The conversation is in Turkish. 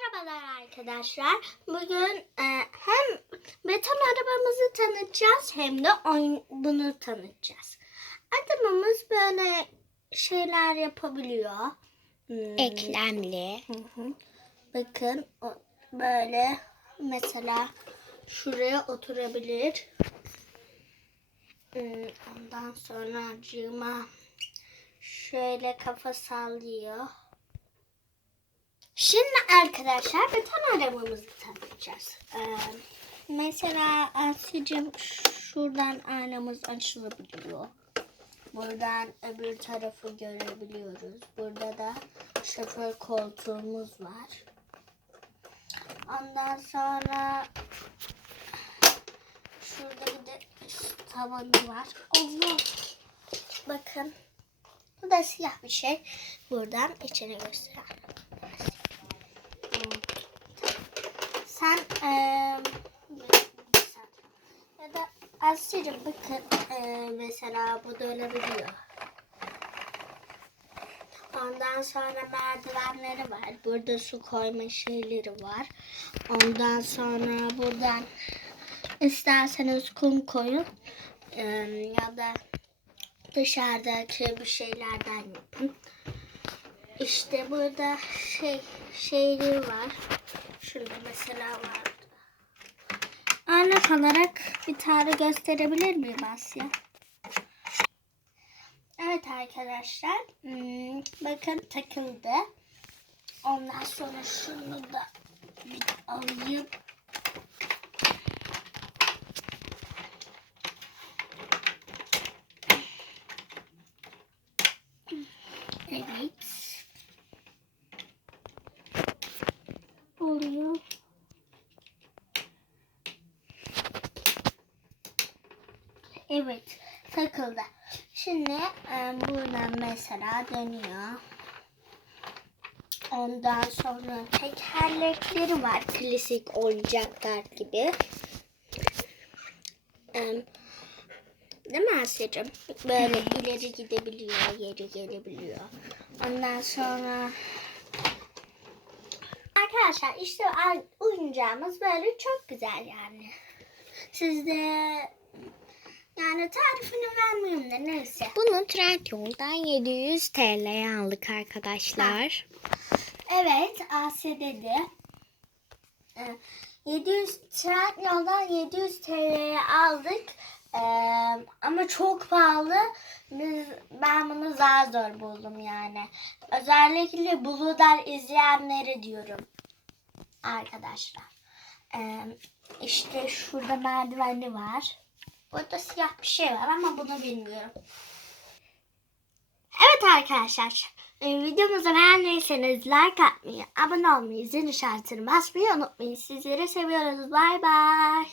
Merhabalar arkadaşlar. Bugün e, hem beton arabamızı tanıtacağız hem de oyun, bunu tanıtacağız. Adamımız böyle şeyler yapabiliyor. Hmm, Eklemli. Hı hı. Bakın o böyle mesela şuraya oturabilir. Hmm, Ondan sonra cıma şöyle kafa sallıyor. Şimdi arkadaşlar beton arabamızı tanıtacağız. Ee, mesela Asya'cığım şuradan aynamız açılabiliyor. Buradan öbür tarafı görebiliyoruz. Burada da şoför koltuğumuz var. Ondan sonra şurada bir de tavanı var. Allah! Bakın. Bu da siyah bir şey. Buradan içini gösteren. Sen eee ya da Asya'cığım bakın eee, mesela bu dönebiliyor. Ondan sonra merdivenleri var. Burada su koyma şeyleri var. Ondan sonra buradan isterseniz kum koyun eee, ya da dışarıdaki bir şeylerden yapın. İşte burada şey şeyleri var. Şurada mesela vardı. Örnek olarak bir tane gösterebilir miyim Asya? Evet arkadaşlar. hmm, bakın takıldı. Ondan sonra şunu da bir alayım. Evet. Oluyor. Evet, takıldı. Şimdi e, buradan mesela dönüyor. Ondan sonra tekerlekleri var. Klasik oyuncaklar gibi. E, değil mi Asya'cığım? Böyle ileri gidebiliyor, geri gelebiliyor. Ondan sonra Arkadaşlar işte oyuncağımız böyle çok güzel yani. Siz de yani tarifini vermiyorum da neyse. Bunu Trendyol'dan 700 TL'ye aldık arkadaşlar. Evet Asya dedi. Ee, 700 Trendyol'dan 700 TL'ye aldık. Ee, ama çok pahalı. Ben bunu zar zor buldum yani. Özellikle Bulu'dan izleyenleri diyorum. Arkadaşlar. Ee, işte şurada merdiveni var. Burada siyah bir şey var ama bunu bilmiyorum. Evet arkadaşlar. Videomuzu beğendiyseniz like atmayı, abone olmayı, zil işaretini basmayı unutmayın. Sizleri seviyoruz. Bay bay.